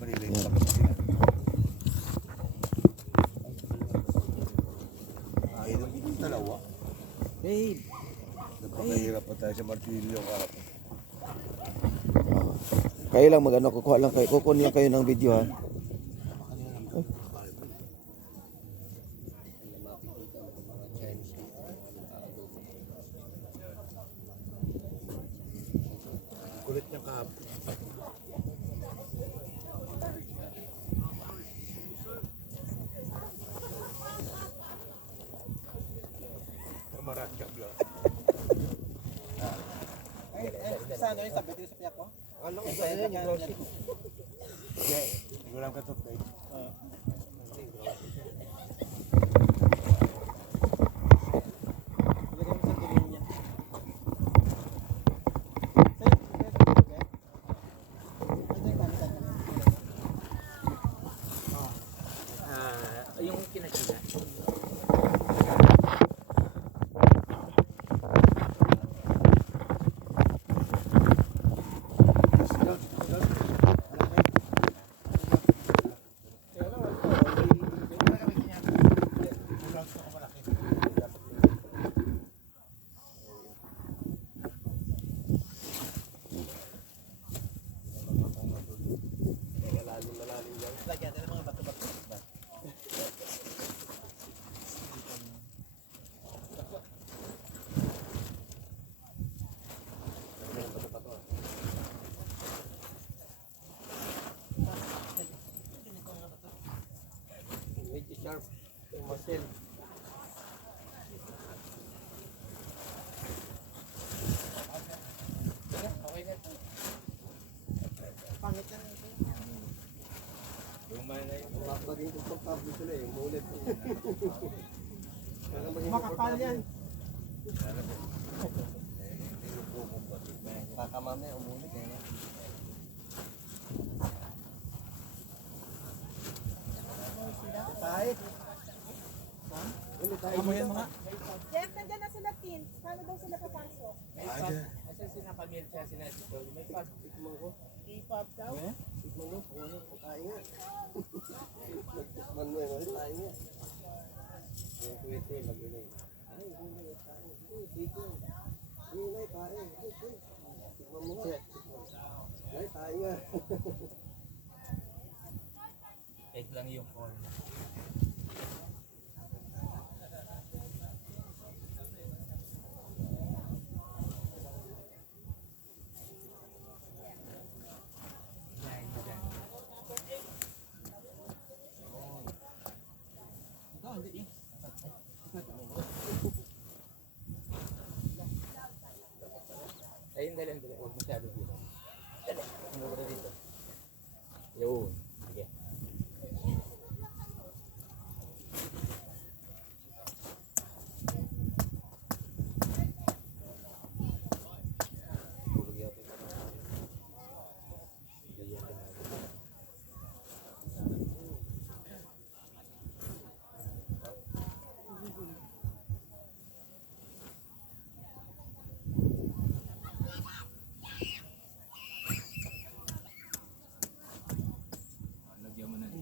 Maliliit pa sila. Ayun yung dalawa. Babe. Napakahirap pa tayo sa martilyo karap. Kayo lang mag-ano, kukuha lang kayo. Kukunin lang kayo ng video ha. Kulit niya kahapon. Kamarat ka bro. Sa ano yung sabi dito sa piyak ko? Ano ko sa yan yung grocery? Okay, hindi ko lang katok guys. Lagay mo sa tulin niya. Yung kinakita. Lagyan na ng mga bato-bato. Medyo sharp. Yung muscle. Okay na. Pangit yan. Maging komportable sila eh, mulit. Makapal yan. Kakamame, umulit eh. Kahit. Amo yan mga. Jeff, nandiyan na sila team. Paano daw sila papasok? Asa sinapamil siya sinasito. May pag tikmo ko. K-pop daw? Tikman mo, kung ano, tayo nga. Tikman mo yun, tayo nga. Yung kwete, mag-inay. Ay, hindi tayo. Dito. Inay, tayo. Tikman mo nga. Ay, tayo nga. Egg lang yung corn. Ayun, dali. Huwag masyado dito. Dali. Ano ba dito? Yun. Sige. Tulog yata ito. Hindi yan tumawag. Lagyan mo na ito.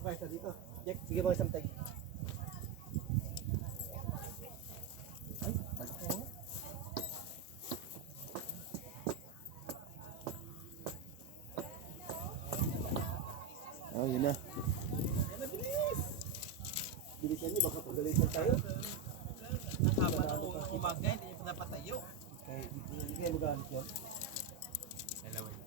Okay, sa dito. Jack, sige mo isang tag. Ay, balik ko. Oh, yun na. Bilisan niyo, baka pagalitan tayo. Nakaba na kung bagay, hindi pa dapat tayo. Kaya hindi kayo magamit yun. Dalawa yun.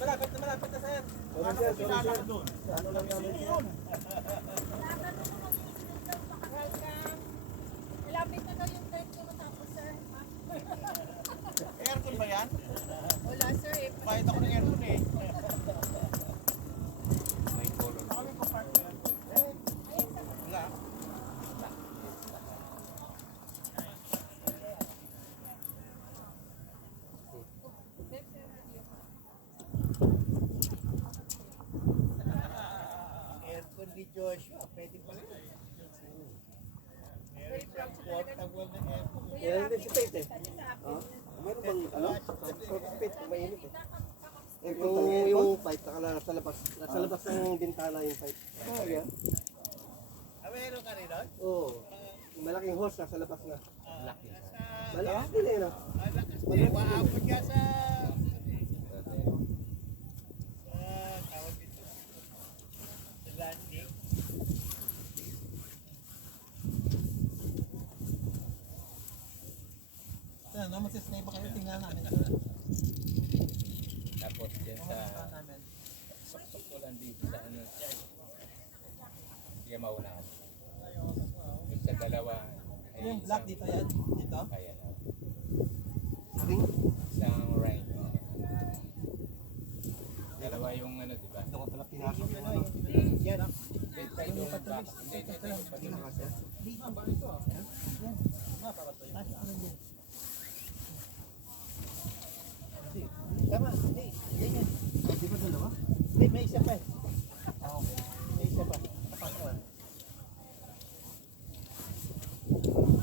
Malapit na sir. Sorry sir, sorry sir. Sa ano lang namin sir. Welcome. Malapit na daw yung time ko matapos, sir. Aircon ba yan? Wala, sir. Eh. Bayad ako ng aircon eh. May color. Kami pa park yan. Wala. Ang aircon ni Joshua, pwede pa rin. Very proud siya talaga. Portable na aircon. Kuya Yan, Rafi, anticipate eh. sabi sa akin. Ha? Mayroon bang ano? Pagpit, mainit eh. Yung- Yung pipe, sa labas. Sa labas ng bintana yung pipe. Ah, yan. Ah, meron ka rin doon? Oo. Yung malaking hose nasa labas na. Laki siya. Malakas din eh, no? Ah, lakas din. Maabot ka sa... tawag dito. Sa landing. Ano, magsisnay ba kayo? Tingnan namin. Tapos dyan sa sok-sok ko lang dito sa ano. Hindi ka maunahan. Yung sa dalawa ay Yung black dito yan. Dito. Kaya na. Saring? Isang rank. Dalawa yung ano, di ba? Ito ko pala pinasok yung ano. Yan. Dito yung back. Dito yung Pinakasya. Tama. Hindi. Yan. Di ba dalawa? Hindi, may isa pa eh. May isa pa. Kapag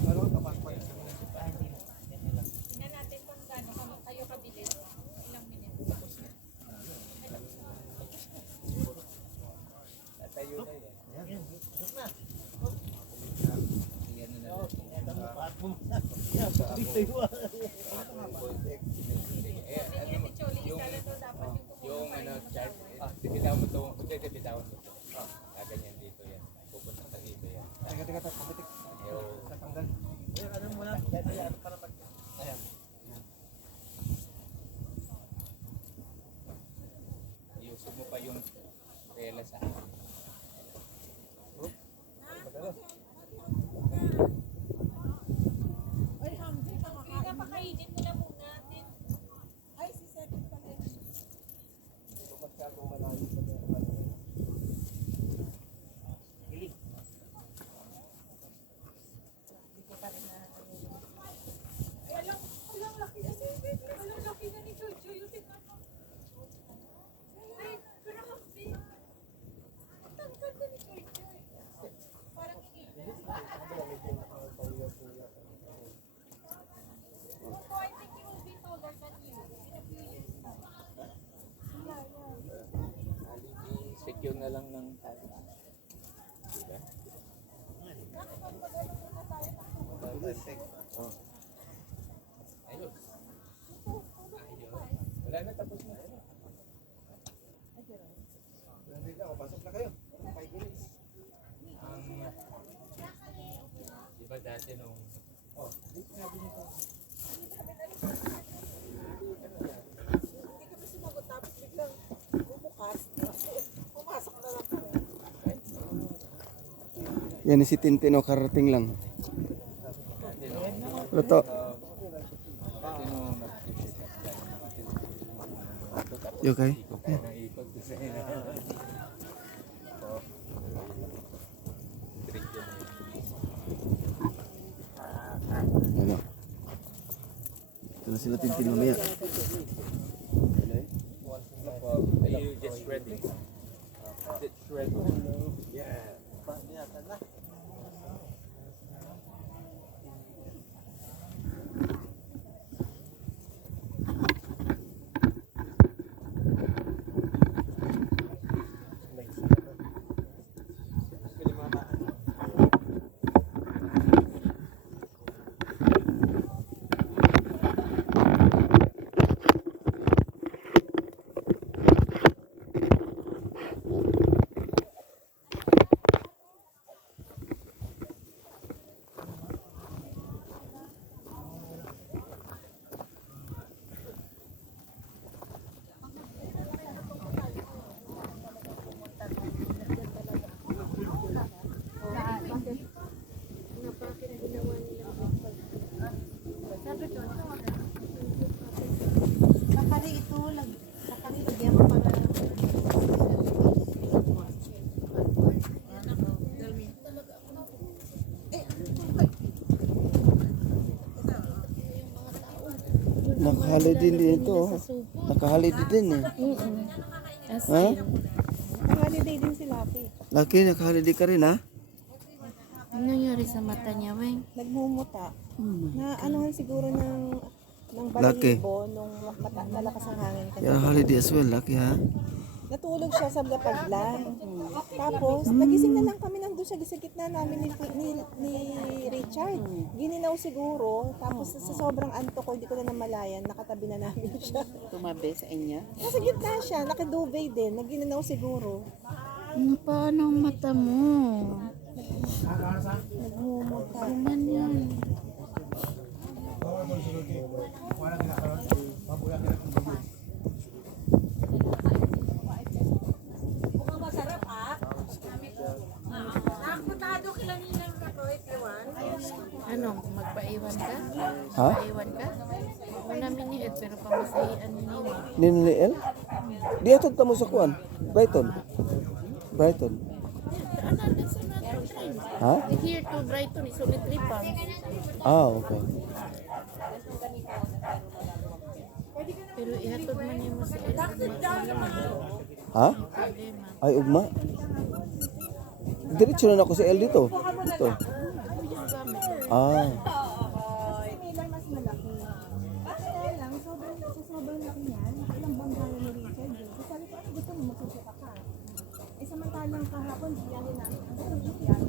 Ano, tapas pa isa. Tingnan natin kung gaano kayo kabilis. Ilang minutes. Tatayo na yan. Yan. Tapos na. Yan na Oo. natin. Yan. Paat mo na. Yan. Dito yun. Eh, Sabi ano, ni Choli, yung, isa lang daw dapat yung yung pumunta ano, kayo chart, mag-asawa. dibitawan mo to, dibitawan mo to. Kaganyan dito yan. Pupunta sa dito yan. Teka, teka, teka, pumitik. Yung, Tatanggal. Yan. Ano muna? Yan. Yan. Para mag... Ayan. iusog mo pa yung tela sa akin. Ay, hungry. Pinapakainin mo na muna. Ay, si Seven pala. Ito masyadong malayo sa mga Hindi ko pa rin na. Ay, alam laki na si Seven. Alam laki na ni Jojo. Yung tingnan mo. Ay, grabe. Ang tangkad na ni Jojo. Parang iniinis. So, I think he will be taller than you in a few years time. Yeah, yeah. Secure na lang ng tali. Diba? Bakit magpagano muna tayo? Ayos. Ayos. Wala na, tapos na. Hindi na, pasok na kayo. 5 minutes. Ang, diba dati nung, Hindi kami sumagot tapos biglang bumukas. Pumasok na lang kami. Yan si Tintino, karating lang. Luto. dati nung nag-tip You okay? ko pa ikot sa ina. Trick yun. Ano? Ito na sila Tintino mamaya. Are you just shredding? Just shredding. Yeah. Binatan na. Pwede mga baan. Holiday din ito. Sa Oh. supot. Naka-holiday din eh. As Ha? in, Holiday din si Lucky. Lucky, naka-holiday ka rin ha? ano nangyari sa mata niya, Weng? Nagmumuta. Na anuhan siguro ng Lucky. balahibo nung malakas ang hangin Yeah, kanina. holiday as well, Lucky ha? Natulog siya sa lapaglan. Tapos, nagising na lang kami nandun siya sa gitna namin ni Richard. Gininaw siguro. Tapos sa sobrang antok ko, hindi ko na namalayan. Nakatabi na namin siya. Tumabi sa inyo. Nasa gitna siya, nakidubay din. Naggininaw siguro. Ano paano ang mata mo? Nagmumuta. Kuman yan. Ano, magpaiwan ka? Ha? Paiwan ka? Ako namin ni Ed, pero pamasahian ni Nima. Ninliel? Di atod ta mo sa kuan. Brighton. Brighton. Ano, nasa natin train? Ha? Here to Brighton, is only 3 pounds. Ah, okay. Pero ihatod man niya mo sa Ed. Ha? Problema. Ay, ugma. Diretso na ako sa L dito. Dito. Ah. May mas malaki. Kaya lang, sobrang laki niyan. Ilang banggalan ni Richard. So sabi ko, ano gusto mo magsusuka ka? Eh samantalang kahapon, biyahe namin. Ang biyahe.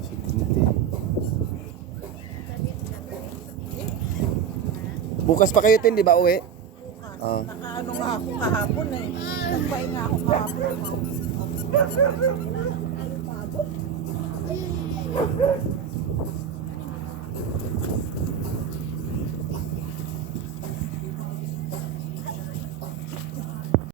Si Tintin. Bukas pa kayo tin, di ba uwi? Ah. Nakaano nga ako kahapon eh. Nagpahinga ako kahapon.